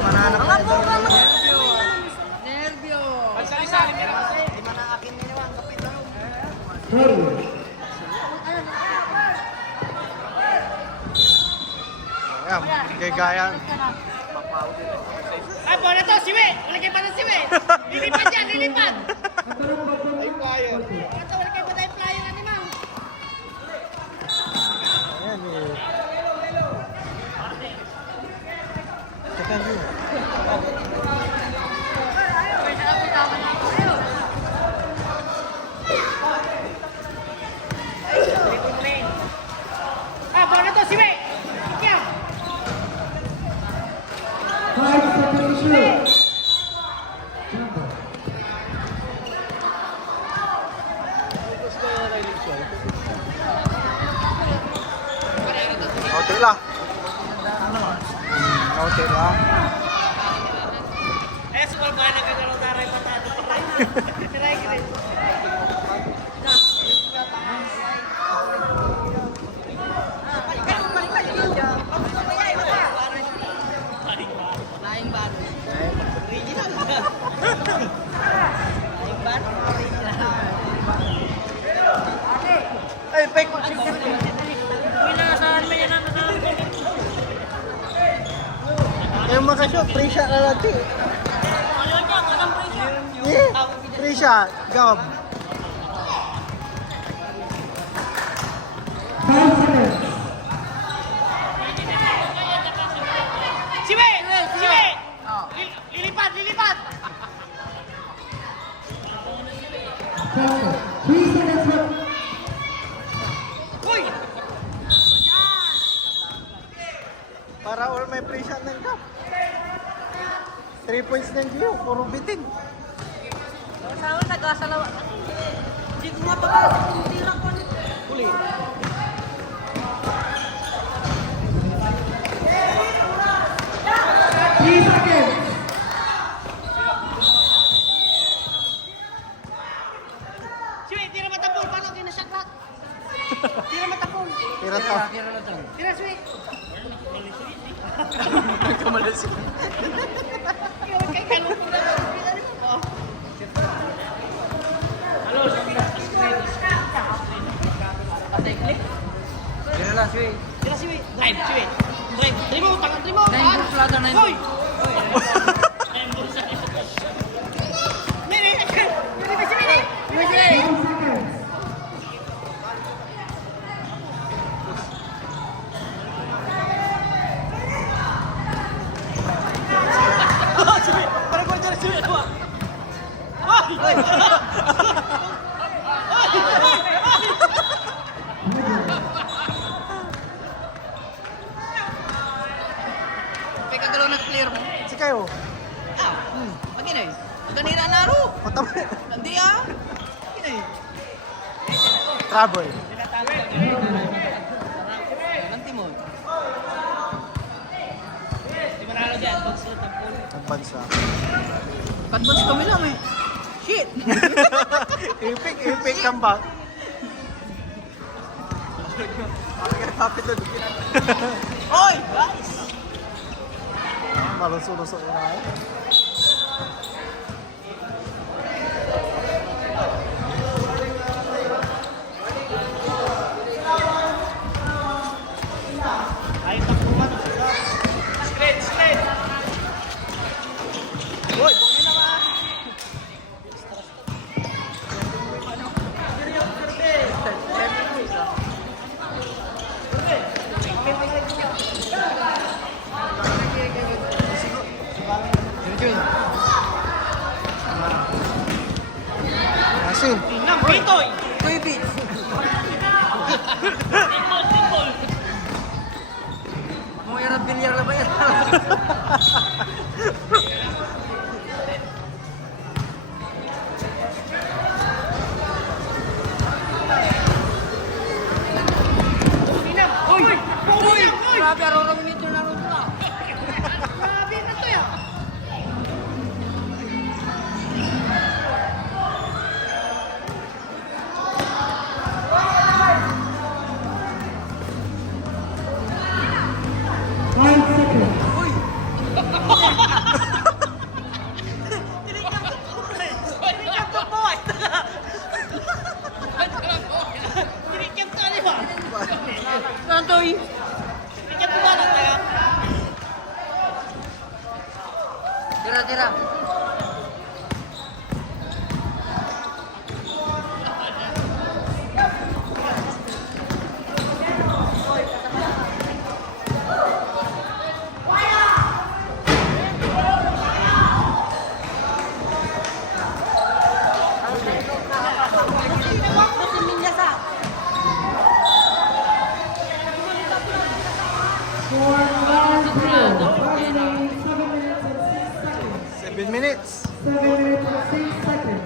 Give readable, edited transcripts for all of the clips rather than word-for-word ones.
mananap Mga na po ito. ka mga Nervyo. Pagsali-sali nila. Di manaakin nila ang kapitalo. Ayan, gagayan. Ay, bola to, siwi! Wala kayo pa ng siwi! Lilipad yan, lilipad! Ay, flyer. Ito, wala kayo pa tayong flyer na ni Mang. Ayan eh. Teka nyo. Ah, bola to, siwi! Kaya! Okay lah. Okay lah. Eh, sukal ba nagkakaroon na rin patado? Tiray ka rin. Flying bat. Original. Flying bat. Original. Ay, fake. Minasaan mo yan ang Yung makashoot, free shot na natin. ano ka? Anong presyo? Yeah, free shot. Gab. Siwi! Siwi! Lilipad, lilipad! Uy! Para all may free shot ng Gab. 3 points ng Gio, puro bitin. Sama nag-asalawa. Hindi ko mapapala. Hindi lang ko. Uli. Siwi, tira matapol. Paano kinasaklat? Tira matapol. Tira to. Tira, Siwi. Kumalas. Kay kalong ko na. Kaya lang, Sui. Tira, Siwi. Drive, Siwi. Drive. Drive mo, tangan, drive mo. Nine Tangan. balls laga, nine Hoy! balls. Nini, nini ba, Siwi? Nini, Siwi. Parang ko dyan, Siwi. Ay! Kaya kagalaw na clear mo. Si kayo. Ah, pag ina eh. Ganira na ro. Patama. Hindi ah. Ina eh. Trouble. Nanti mo. Di manalo dyan, pagsuot ang pool. Advance ah. Kadbans kami lang eh. Shit. Epic comeback. Oy, guys. Malusok-lusok na eh. Ay, takbuhan. Straight, straight. Uy, bukli na ba? Asin. Tinang, Pitoy. Kuy beats. Timbol, timbol. Mau era bilyar na ba yan? Tinang, hoy! Hoy! Hoy! Grabe, arorong nito na rin na. Grabe na to ya. Tira. Buti Minyas ah. For round 7 minutes 7 minutes. and 6 seconds.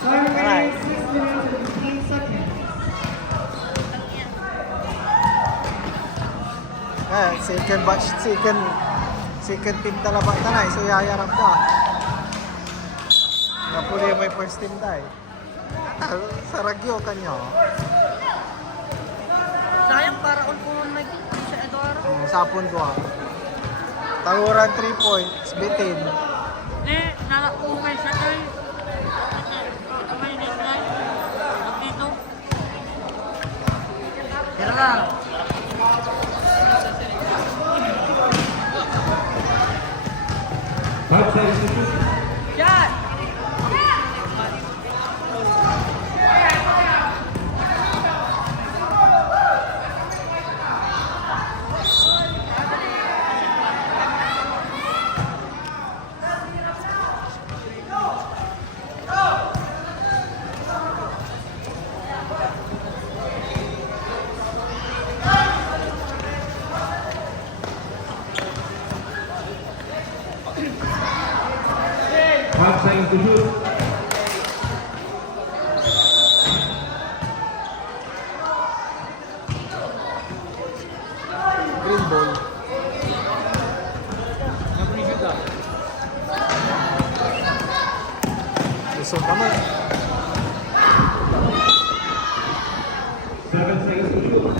7 minutes and 6 seconds. Time remaining 6 minutes and 10 seconds. Second team talaba tanay, so yayarap ka. Napuli may first team tayo. Sa Ragyo kanyo. Sayang para kung may sa Eduardo. Sapon ko ah. Taluran 3 points, bitin. Nalakumay siya tayo. May deadline. Dito. Tira lang. Yan! Five seconds to shoot. Green ball. Lusog naman. 7 seconds to shoot.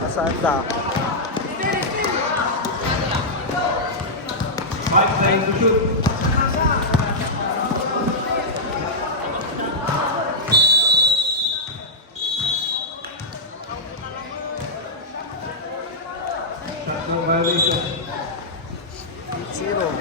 Kasanda. 5 seconds to shoot. Shot clock violation. 0.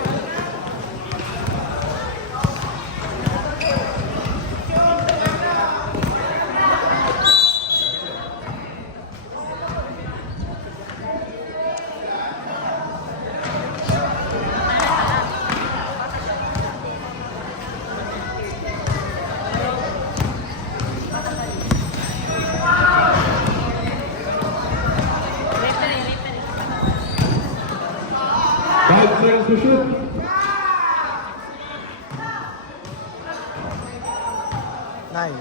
Five seconds to shoot. Nine.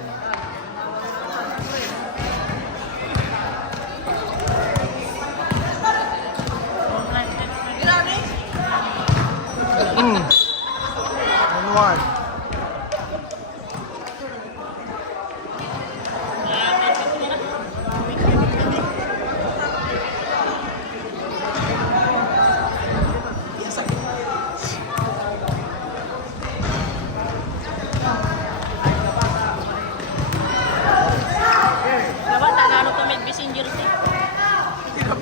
And 1. Dapat nanalo to med messenger si. 5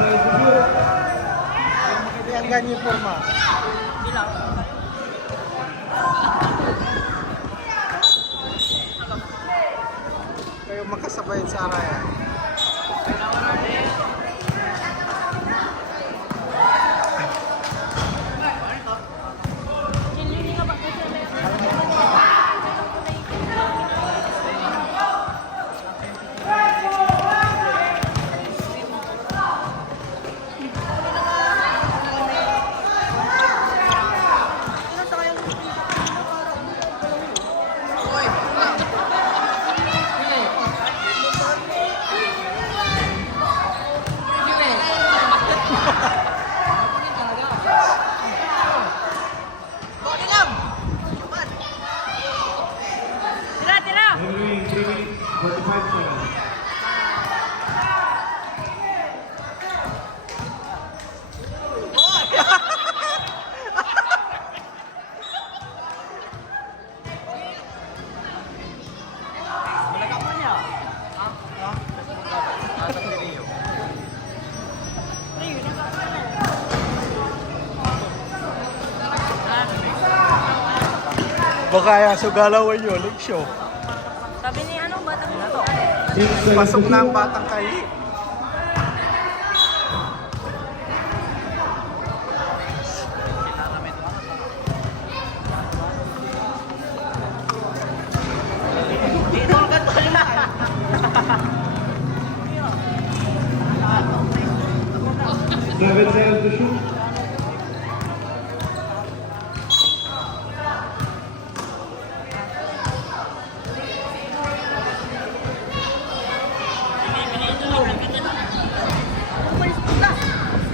seconds to shoot. Hindi ang ganyan forma. Bilang. Baka yan, sugalawan yun. Like show. Sabi ni ano, batang na to. 10 seconds Pasok to na ang shoot. batang kali. Tinulgan pa nila. 7 seconds to shoot.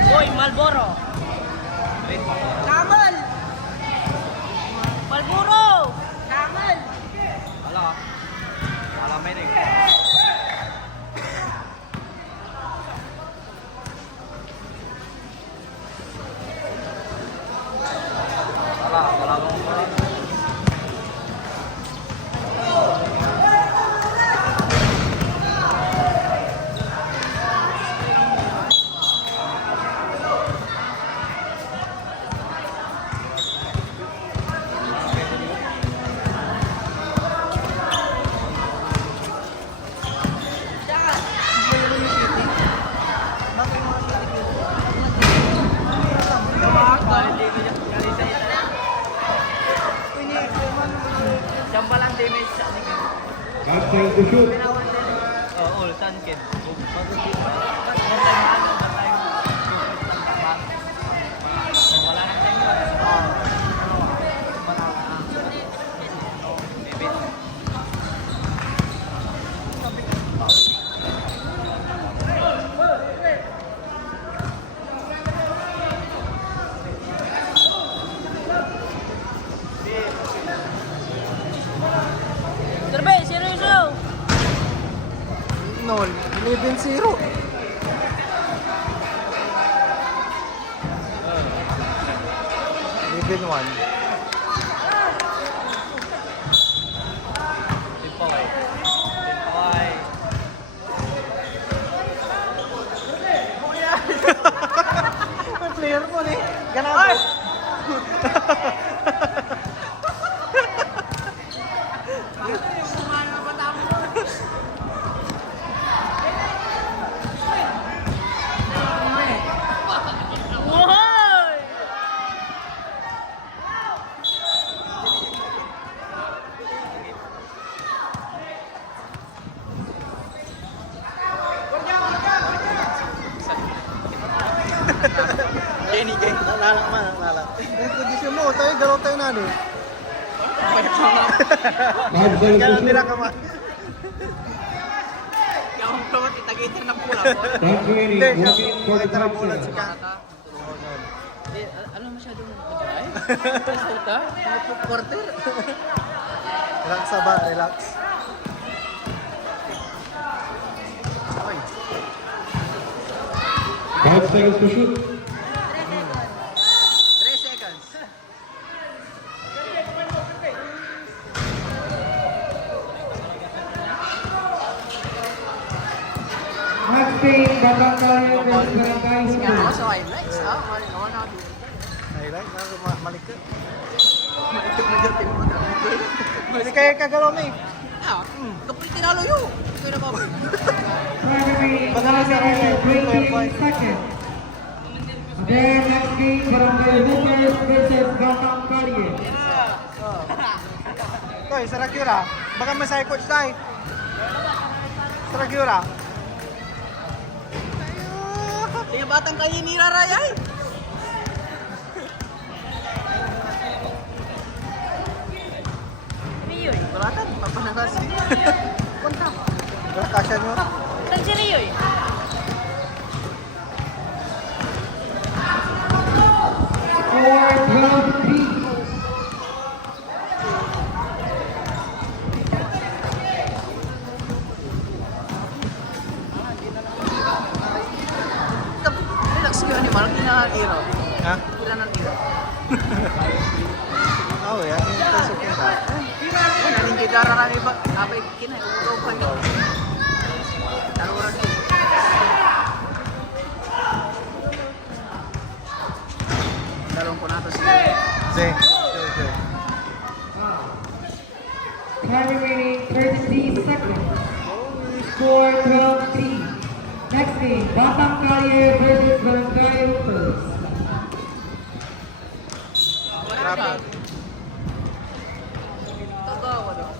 Boy, Malboro. Kamal! Malboro! Kamal! Jambalan damage sa 5 seconds to shoot. all tankin. Serbe, seryoso. Nol. 11-0. Even one. Tipoy. Tipoy. May player mo ni. Ganun. Woy! Kenny, Kenny. Nalala ka man, nalala. Yung kondisyon mo, tayo, galaw tayo na, eh. 5 seconds to Galaw nila shoot. ka man. Yung plot, itagita na pula. Time remaining. Hindi, siya, 1 minute makita na 45 bulan si seconds. Kat. Alam masyadong mag-drive? Puta? Quarter. Relax sa ba, relax. Oy. 5 seconds to shoot. 3 seconds. Match game, Batang Kali versus Barangay Hooper. So, highlights, ha? Wala na ako. Highlight, malikot. Hindi kaya kagalaw mo, eh. Ah, kapag tinalo yun. Ito na ba? Time remaining. 1 minute 20 seconds. Again, next game, Barangay Hoopers versus Batang Kali. Koy, Sarakyura. Baka masaya coach tayo. Sarakyura. Kaya batang kayo niraray ay. Rio. Balatan, papanangas. Punta. Wala kasya nyo. Saan si Rio? Score 12-3. Relax ko ni Mark na hero. Ha? Ilan ang hero? Oo, yan. Yung pasok yun ka. Nanin kay Dara na iba. Abay kinay ulo pa ni. Tarura ni. Dalong ko na to si. Zé. Time remaining 33 seconds. Score 12-3. Next game, Batang Kalye versus Barangay Hoopers. Grabe. Tagawa daw.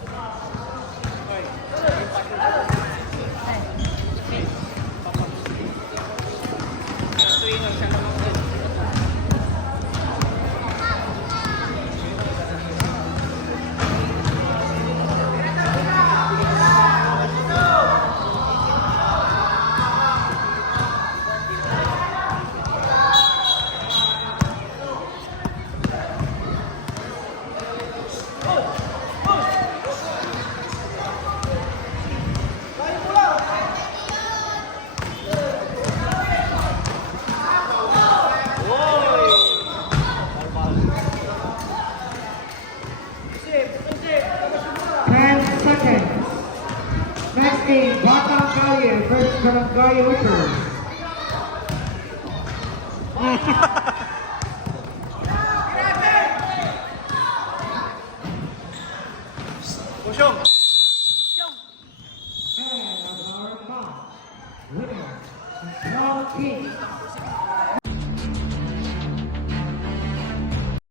Next game, Batang Kalye versus Barangay Hoopers. Pusyong!